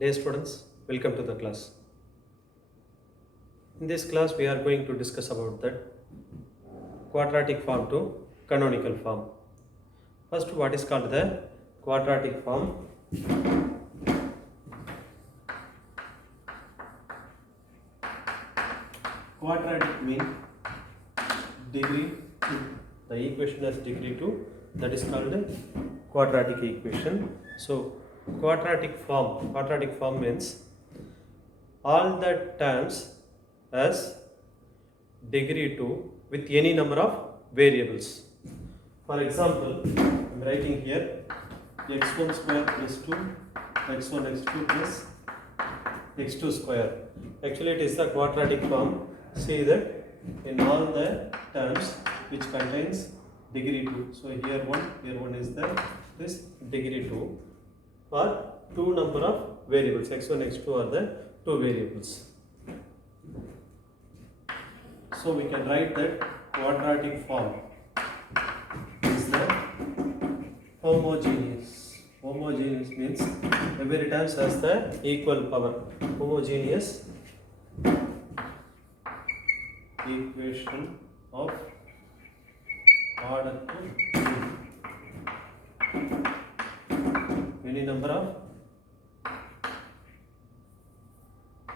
Dear students, welcome to the class. In this class, we are going to discuss about the quadratic form to canonical form. First, what is called the quadratic form? Quadratic means degree 2. The equation has degree 2. That is called a quadratic equation. So, quadratic form means all the terms as degree 2 with any number of variables. For example, I am writing here x1 square plus 2, x1 x2 plus x2 square. Actually, it is the quadratic form. See that in all the terms which contains degree 2. So here one is this degree 2 or two number of variables x1 x2 are the two variables. So we can write that quadratic form is the homogeneous. Homogeneous means every term has the equal power. Homogeneous equation of order 2. Any number of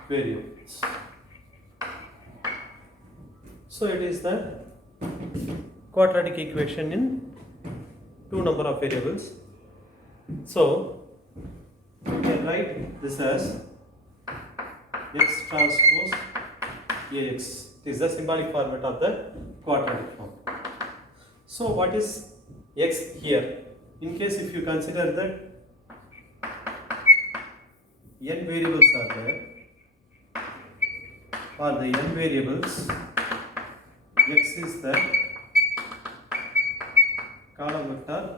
variables. So it is the quadratic equation in two number of variables. So we can write this as x transpose Ax. It is the symbolic format of the quadratic form. So what is x here? In case if you consider that n variables are there, for the n variables, x is the column vector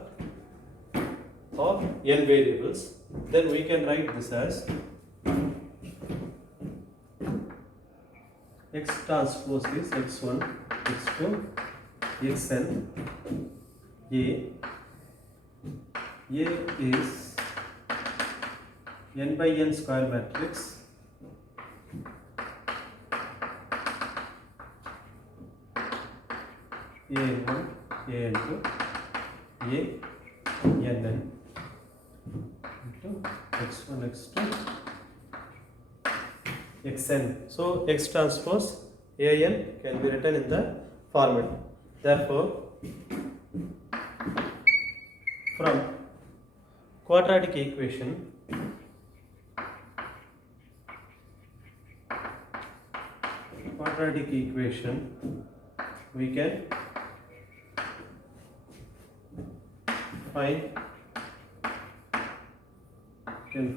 of n variables, then we can write this as x transpose is x1, x2, xn. A is n by n square matrix. A1, A2, ANN into x1, x2, xn. So x transpose AN can be written in the format. Therefore, from quadratic equation, we can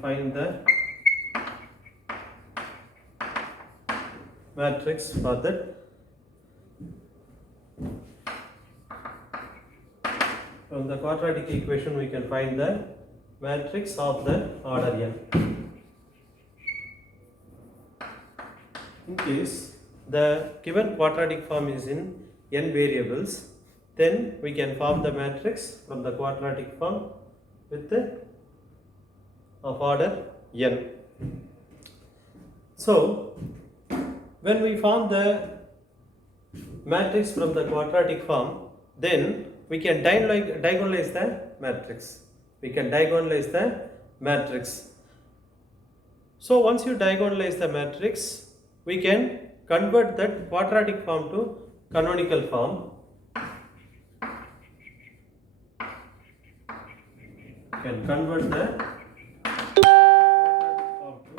find the matrix for that. From the quadratic equation, we can find the matrix of the order n. In case the given quadratic form is in n variables, then we can form the matrix from the quadratic form with the of order n. So when we form the matrix from the quadratic form, then we can diagonalize the matrix. So once you diagonalize the matrix, we can convert that quadratic form to canonical form. Can convert the quadratic form to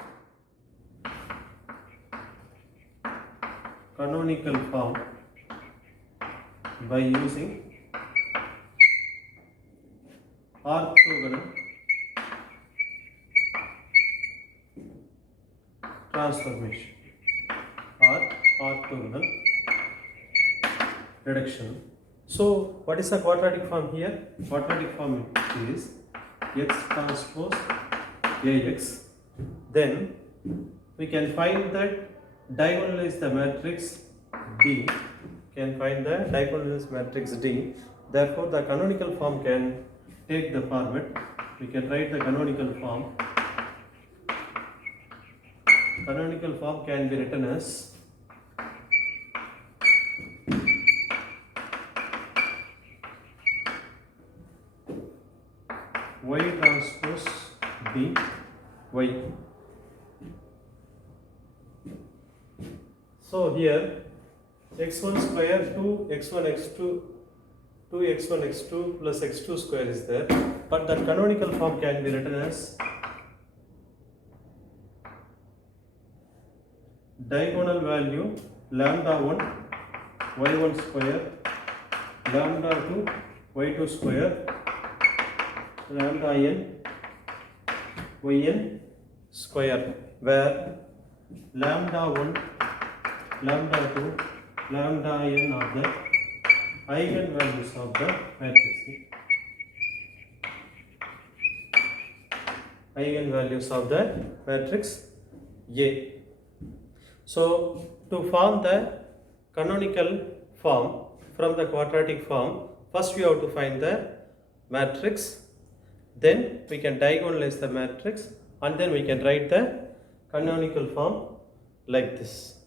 canonical form by using orthogonal transformation or orthogonal reduction. So what is the quadratic form here? Quadratic form is x transpose Ax. Then we can find that diagonalize the matrix D. Therefore, the canonical form can take the format. We can write the canonical form canonical form can be written as y transpose b y. So here x1 square 2x1 x2 2x1 x2 plus x2 square is there, but that canonical form can be written as diagonal value lambda 1 y1 square lambda 2 y2 square lambda n yn square, where lambda 1 lambda 2 lambda n are the eigenvalues of the matrix. Eigenvalues of the matrix A. So to form the canonical form from the quadratic form, first we have to find the matrix, then we can diagonalize the matrix, and then we can write the canonical form like this.